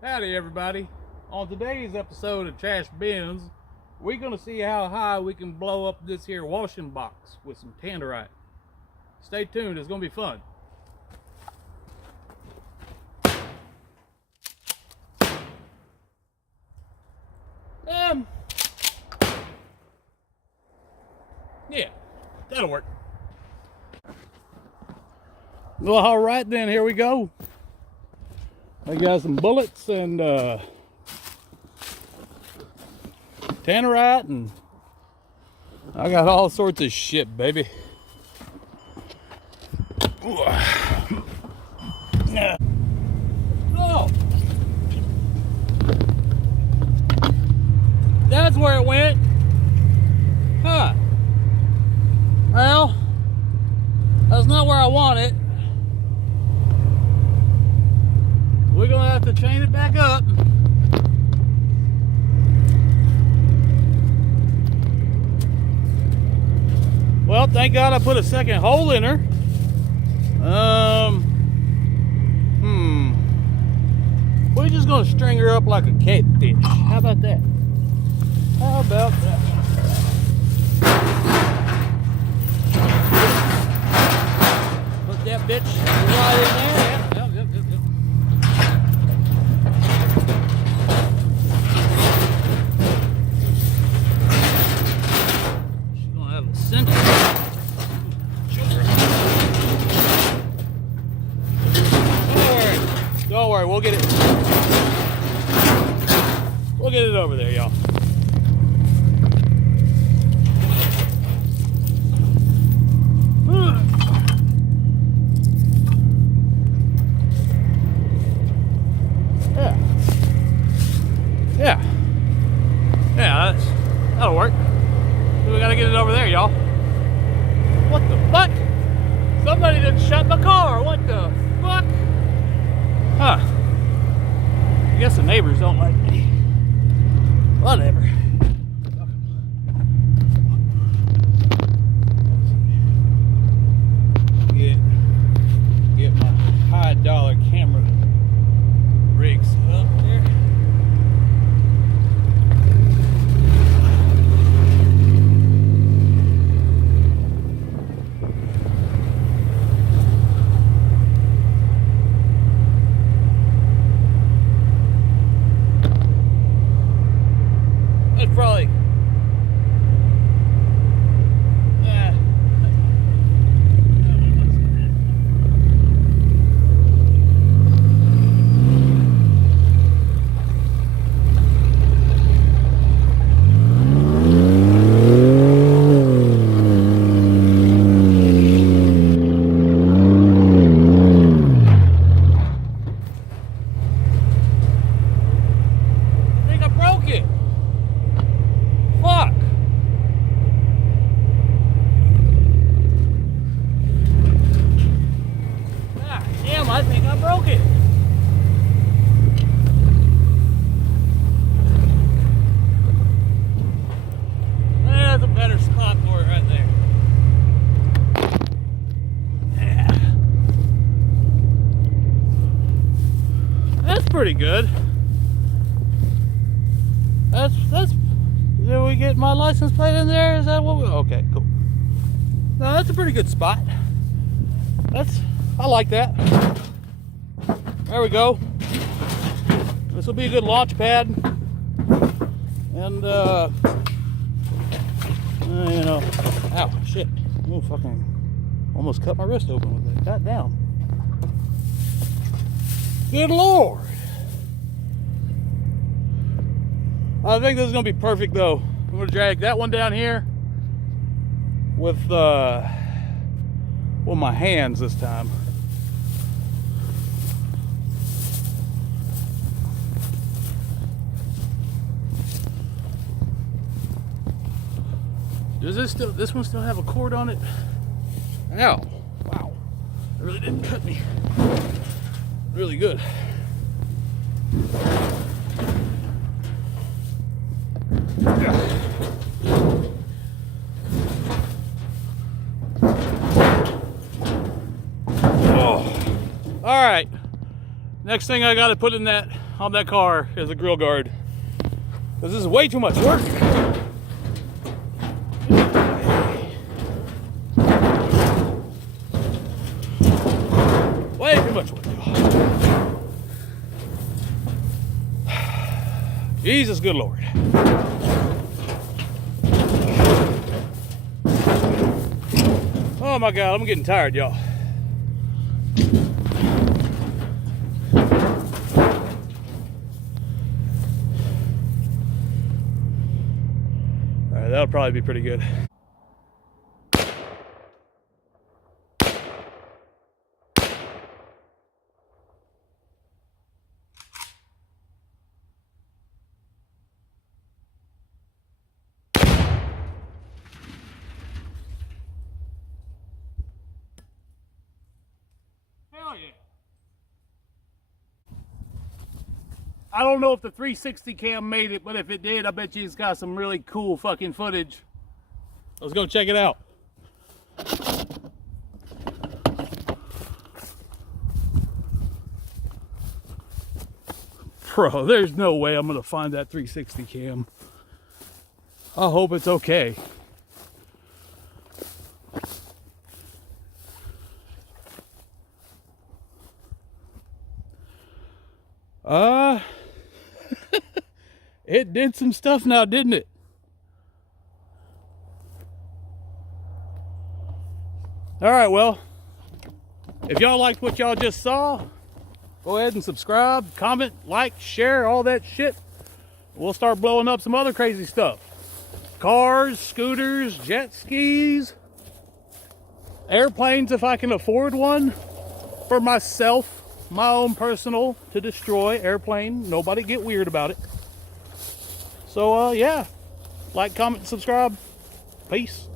Howdy everybody. On today's episode of Trash Bins, we're going to see how high we can blow up this here washing box with some Tannerite. Stay tuned, it's going to be fun. Yeah, that'll work. Well, all right then, here we go. I got some bullets and Tannerite, and I got all sorts of shit, baby. Oh, that's where it went. Huh. Well, that's not where I want it. We're gonna have to chain it back up. Well, thank God I put a second hole in her. We're just gonna string her up like a catfish. How about that? How about that? Put that bitch right in there. Yep. She's gonna have a center. Don't worry, we'll get it. We'll get it over there, y'all. Yeah, that'll work. We gotta get it over there, y'all. What the fuck? Somebody done shut my car. What the fuck? Huh. I guess the neighbors don't like me. Whatever. Get my high dollar camera rigs up there. It's probably I think I broke it. Fuck. Ah, damn, I think I broke it. That's a better spot for it right there. Yeah. That's pretty good. That's did we get my license plate in there? Is that what we, okay, cool. No, that's a pretty good spot. I like that. There we go. This will be a good launch pad. And you know, ow, shit. Oh, fucking almost cut my wrist open with that. God damn. Good Lord. I think this is gonna be perfect though. I'm gonna drag that one down here with my hands this time. Does this one still have a cord on it? Ow. Wow. It really didn't cut me. Really good. Oh. All right. Next thing I got to put in that on that car as a grill guard. This is way too much work. Way too much work, y'all. Jesus, good Lord. Oh my God, I'm getting tired, y'all. All right, that'll probably be pretty good. Hell yeah. I don't know if the 360 cam made it, but if it did, I bet you it's got some really cool fucking footage. Let's go check it out. Bro, there's no way I'm gonna find that 360 cam. I hope it's okay. It did some stuff now, didn't it? All right, well, if y'all liked what y'all just saw, go ahead and subscribe, comment, like, share, all that shit. We'll start blowing up some other crazy stuff. Cars, scooters, jet skis, airplanes if I can afford one for myself, my own personal to destroy airplane. Nobody get weird about it. So, yeah, like, comment, subscribe. Peace.